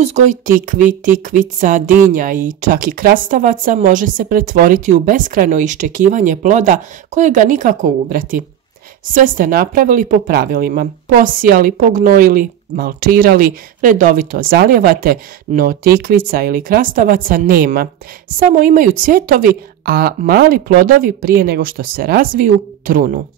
Uzgoj tikvi, tikvica, dinja i čak i krastavaca može se pretvoriti u beskrajno iščekivanje ploda kojega nikako ubrati. Sve ste napravili po pravilima, posijali, pognojili, malčirali, redovito zalijevate, no tikvica ili krastavaca nema. Samo imaju cvjetovi, a mali plodovi prije nego što se razviju trunu.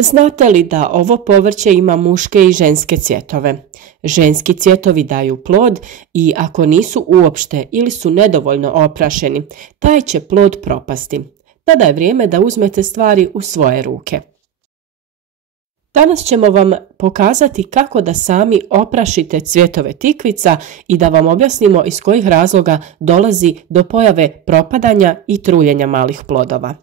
Znate li da ovo povrće ima muške i ženske cvjetove? Ženski cvjetovi daju plod i ako nisu uopšte ili su nedovoljno oprašeni, taj će plod propasti. Tada je vrijeme da uzmete stvari u svoje ruke. Danas ćemo vam pokazati kako da sami oprašite cvjetove tikvica i da vam objasnimo iz kojih razloga dolazi do pojave propadanja i truljenja malih plodova.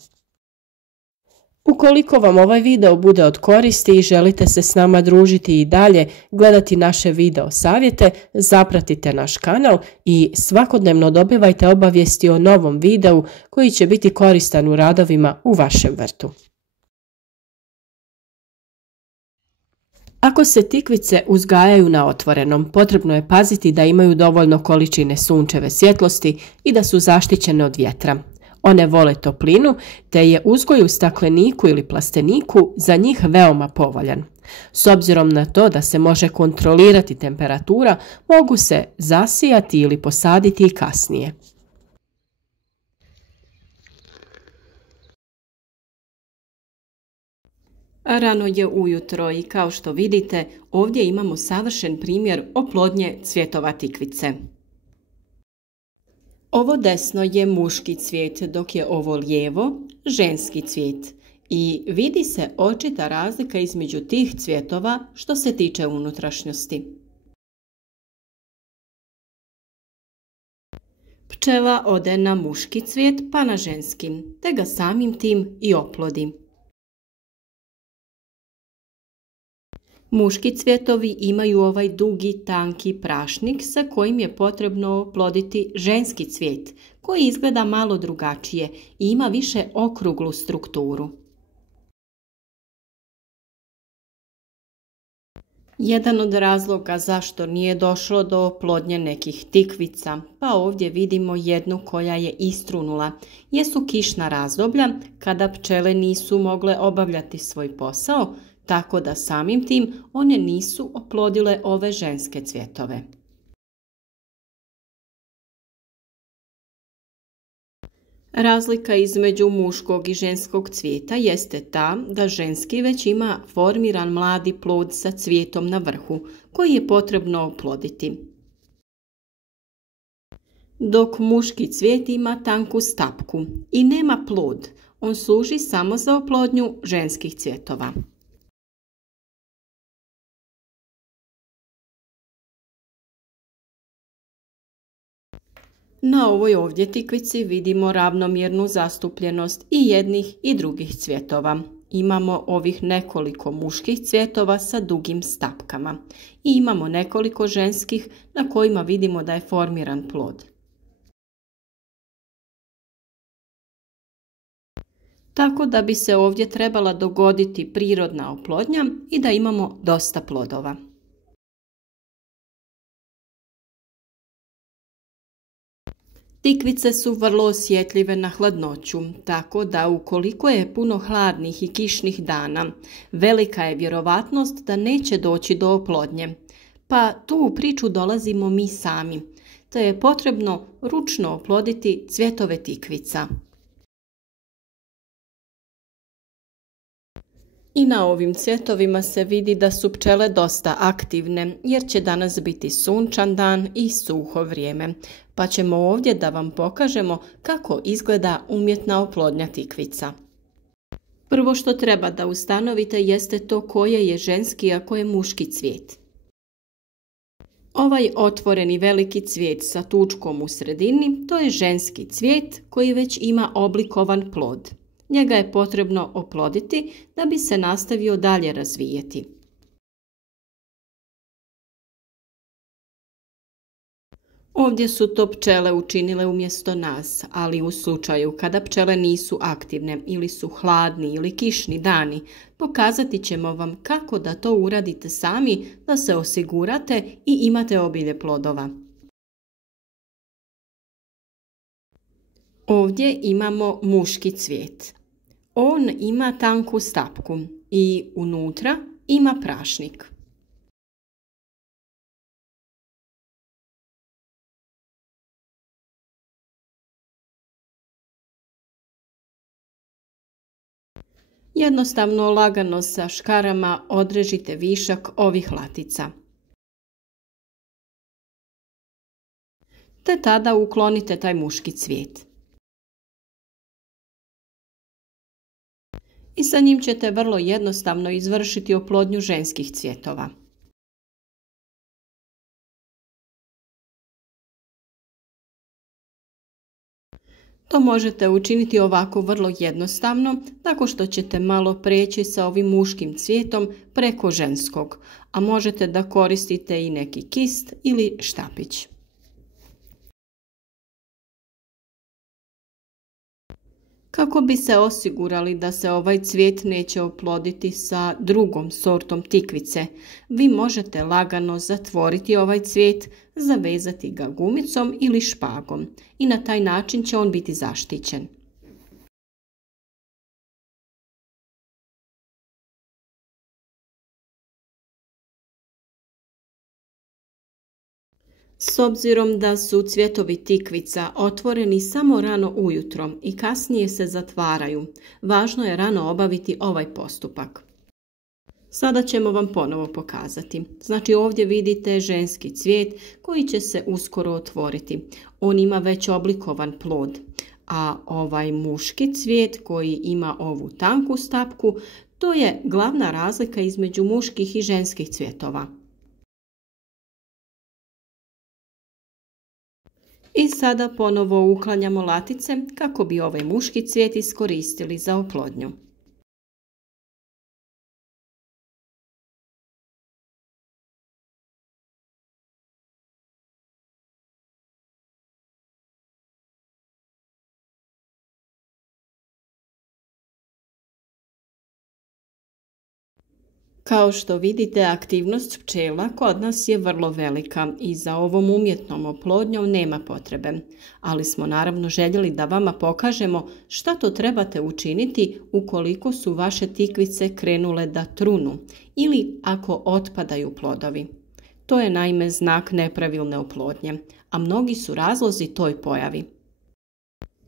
Ukoliko vam ovaj video bude od koristi i želite se s nama družiti i dalje, gledati naše video savjete, zapratite naš kanal i svakodnevno dobivajte obavijesti o novom videu koji će biti koristan u radovima u vašem vrtu. Ako se tikvice uzgajaju na otvorenom, potrebno je paziti da imaju dovoljno količine sunčeve svjetlosti i da su zaštićene od vjetra. One vole toplinu, te je uzgoj u stakleniku ili plasteniku za njih veoma povoljan. S obzirom na to da se može kontrolirati temperatura, mogu se zasijati ili posaditi i kasnije. Rano je ujutro i kao što vidite, ovdje imamo savršen primjer oplodnje cvjetova tikvice. Ovo desno je muški cvijet, dok je ovo lijevo ženski cvijet. I vidi se očita razlika između tih cvjetova što se tiče unutrašnjosti. Pčela ode na muški cvijet pa na ženski, te ga samim tim i oplodi. Muški cvjetovi imaju ovaj dugi, tanki prašnik sa kojim je potrebno oploditi ženski cvijet, koji izgleda malo drugačije i ima više okruglu strukturu. Jedan od razloga zašto nije došlo do oplodnje nekih tikvica, pa ovdje vidimo jednu koja je istrunula, jesu kišna razdoblja kada pčele nisu mogle obavljati svoj posao, tako da samim tim one nisu oplodile ove ženske cvjetove. Razlika između muškog i ženskog cvijeta jeste ta da ženski već ima formiran mladi plod sa cvijetom na vrhu, koji je potrebno oploditi. Dok muški cvijet ima tanku stapku i nema plod, on služi samo za oplodnju ženskih cvjetova. Na ovoj ovdje tikvici vidimo ravnomjernu zastupljenost i jednih i drugih cvjetova. Imamo ovih nekoliko muških cvjetova sa dugim stapkama i imamo nekoliko ženskih na kojima vidimo da je formiran plod. Tako da bi se ovdje trebala dogoditi prirodna oplodnja i da imamo dosta plodova. Tikvice su vrlo osjetljive na hladnoću, tako da ukoliko je puno hladnih i kišnih dana, velika je vjerovatnost da neće doći do oplodnje. Pa tu u priču dolazimo mi sami, te je potrebno ručno oploditi cvjetove tikvica. I na ovim cvjetovima se vidi da su pčele dosta aktivne, jer će danas biti sunčan dan i suho vrijeme, pa ćemo ovdje da vam pokažemo kako izgleda umjetna oplodnja tikvica. Prvo što treba da ustanovite jeste to koje je ženski, a koje je muški cvijet. Ovaj otvoreni veliki cvijet sa tučkom u sredini, to je ženski cvijet koji već ima oblikovan plod. Njega je potrebno oploditi da bi se nastavio dalje razvijeti. Ovdje su to pčele učinile umjesto nas, ali u slučaju kada pčele nisu aktivne ili su hladni ili kišni dani, pokazati ćemo vam kako da to uradite sami, da se osigurate i imate obilje plodova. Ovdje imamo muški cvijet. On ima tanku stapku i unutra ima prašnik. Jednostavno lagano sa škarama odrežite višak ovih latica. Te tada uklonite taj muški cvijet. I sa njim ćete vrlo jednostavno izvršiti oplodnju ženskih cvjetova. To možete učiniti ovako vrlo jednostavno, tako što ćete malo prijeći sa ovim muškim cvijetom preko ženskog, a možete da koristite i neki kist ili štapić. Kako bi se osigurali da se ovaj cvijet neće oploditi sa drugom sortom tikvice, vi možete lagano zatvoriti ovaj cvijet, zavezati ga gumicom ili špagom i na taj način će on biti zaštićen. S obzirom da su cvjetovi tikvica otvoreni samo rano ujutro i kasnije se zatvaraju, važno je rano obaviti ovaj postupak. Sada ćemo vam ponovo pokazati. Znači ovdje vidite ženski cvijet koji će se uskoro otvoriti. On ima već oblikovan plod, a ovaj muški cvijet koji ima ovu tanku stapku, to je glavna razlika između muških i ženskih cvjetova. I sada ponovo uklanjamo latice kako bi ovaj muški cvijet iskoristili za oplodnju. Kao što vidite, aktivnost pčela kod nas je vrlo velika i za ovom umjetnom oplodnjom nema potrebe, ali smo naravno željeli da vama pokažemo šta to trebate učiniti ukoliko su vaše tikvice krenule da trunu ili ako otpadaju plodovi. To je naime znak nepravilne oplodnje, a mnogi su razlozi toj pojavi.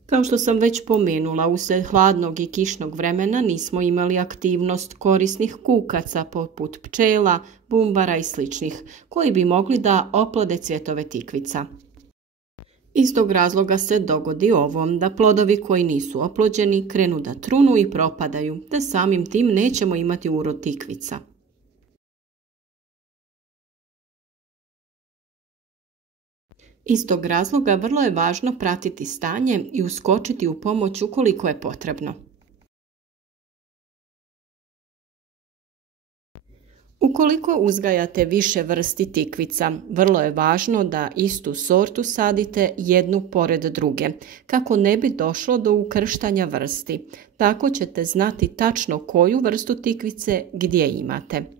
Kao što sam već pomenula, usred hladnog i kišnog vremena nismo imali aktivnost korisnih kukaca poput pčela, bumbara i sličnih, koji bi mogli da oplode cvjetove tikvica. Iz tog razloga se dogodi ovo, da plodovi koji nisu oplođeni krenu da trunu i propadaju, te samim tim nećemo imati urod tikvica. Iz tog razloga vrlo je važno pratiti stanje i uskočiti u pomoć ukoliko je potrebno. Ukoliko uzgajate više vrsti tikvica, vrlo je važno da istu sortu sadite jednu pored druge, kako ne bi došlo do ukrštanja vrsti. Tako ćete znati tačno koju vrstu tikvice gdje imate.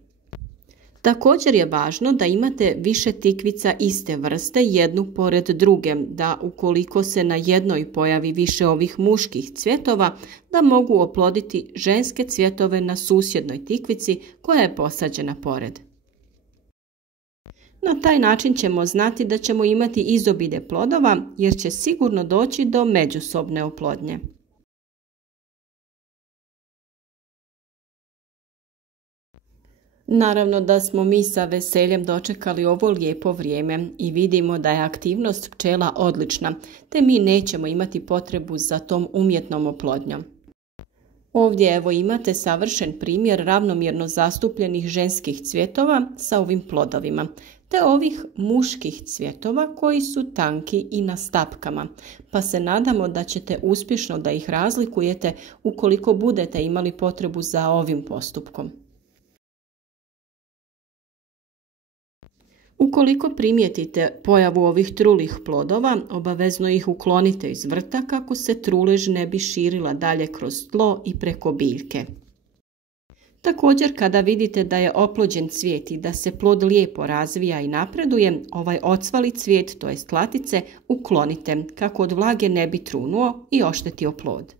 Također je važno da imate više tikvica iste vrste jednu pored druge, da ukoliko se na jednoj pojavi više ovih muških cvjetova, da mogu oploditi ženske cvjetove na susjednoj tikvici koja je posađena pored. Na taj način ćemo znati da ćemo imati izobilje plodova jer će sigurno doći do međusobne oplodnje. Naravno da smo mi sa veseljem dočekali ovo lijepo vrijeme i vidimo da je aktivnost pčela odlična, te mi nećemo imati potrebu za tom umjetnom oplodnjom. Ovdje evo imate savršen primjer ravnomjerno zastupljenih ženskih cvjetova sa ovim plodovima, te ovih muških cvjetova koji su tanki i na stapkama, pa se nadamo da ćete uspješno da ih razlikujete ukoliko budete imali potrebu za ovim postupkom. Ukoliko primijetite pojavu ovih trulih plodova, obavezno ih uklonite iz vrta kako se trulež ne bi širila dalje kroz tlo i preko biljke. Također, kada vidite da je oplođen cvijet i da se plod lijepo razvija i napreduje, ovaj ocvali cvijet, to jest latice, uklonite kako od vlage ne bi trunuo i oštetio plod.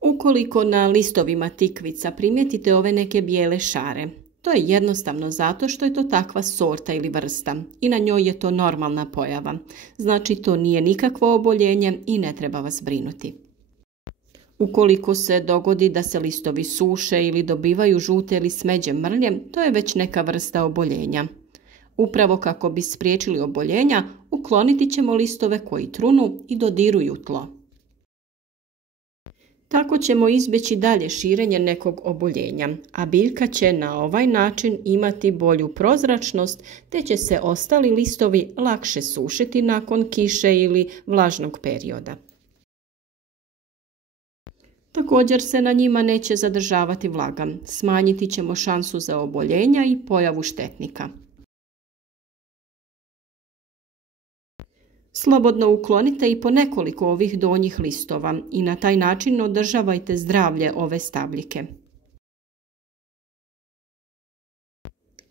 Ukoliko na listovima tikvica primijetite ove neke bijele šare, to je jednostavno zato što je to takva sorta ili vrsta i na njoj je to normalna pojava. Znači to nije nikakvo oboljenje i ne treba vas brinuti. Ukoliko se dogodi da se listovi suše ili dobivaju žute ili smeđe mrlje, to je već neka vrsta oboljenja. Upravo kako bi spriječili oboljenja, ukloniti ćemo listove koji trunu i dodiruju tlo. Tako ćemo izbjeći dalje širenje nekog oboljenja, a biljka će na ovaj način imati bolju prozračnost, te će se ostali listovi lakše sušiti nakon kiše ili vlažnog perioda. Također se na njima neće zadržavati vlaga, smanjiti ćemo šansu za oboljenja i pojavu štetnika. Slobodno uklonite i po nekoliko ovih donjih listova i na taj način održavajte zdravlje ove stabljike.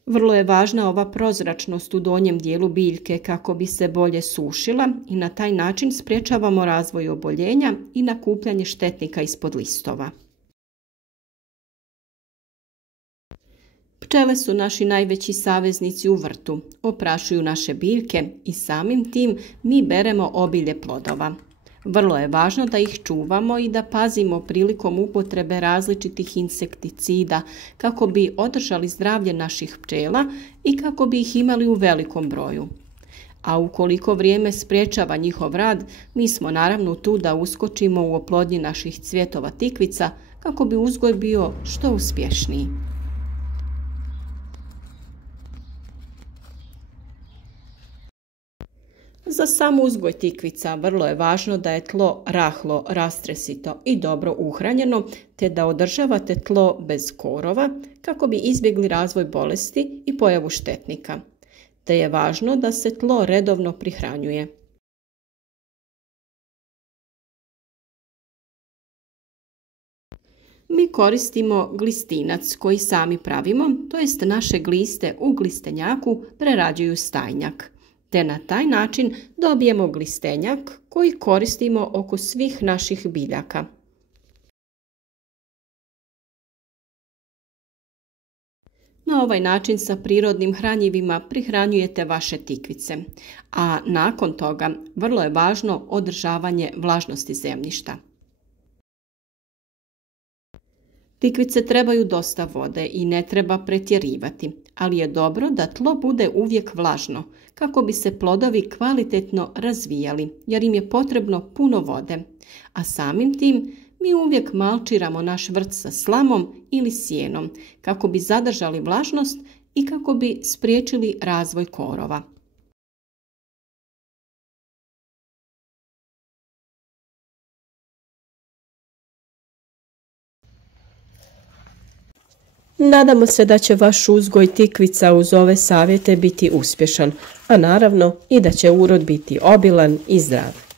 Vrlo je važna ova prozračnost u donjem dijelu biljke kako bi se bolje sušila i na taj način sprječavamo razvoj oboljenja i nakupljanje štetnika ispod listova. Pčele su naši najveći saveznici u vrtu, oprašuju naše biljke i samim tim mi beremo obilje plodova. Vrlo je važno da ih čuvamo i da pazimo prilikom upotrebe različitih insekticida kako bi održali zdravlje naših pčela i kako bi ih imali u velikom broju. A ukoliko vrijeme sprječava njihov rad, mi smo naravno tu da uskočimo u oplodnji naših cvjetova tikvica kako bi uzgoj bio što uspješniji. Za sam uzgoj tikvica vrlo je važno da je tlo rahlo, rastresito i dobro uhranjeno, te da održavate tlo bez korova kako bi izbjegli razvoj bolesti i pojavu štetnika. Te je važno da se tlo redovno prihranjuje. Mi koristimo glistinac koji sami pravimo, to jest naše gliste u glistenjaku prerađuju stajnjak. Te na taj način dobijemo glistenjak koji koristimo oko svih naših biljaka. Na ovaj način sa prirodnim hranjivima prihranjujete vaše tikvice, a nakon toga vrlo je važno održavanje vlažnosti zemljišta. Tikvice trebaju dosta vode i ne treba pretjerivati, ali je dobro da tlo bude uvijek vlažno kako bi se plodovi kvalitetno razvijali jer im je potrebno puno vode, a samim tim mi uvijek malčiramo naš vrt sa slamom ili sjenom kako bi zadržali vlažnost i kako bi spriječili razvoj korova. Nadamo se da će vaš uzgoj tikvica uz ove savjete biti uspješan, a naravno i da će urod biti obilan i zdrav.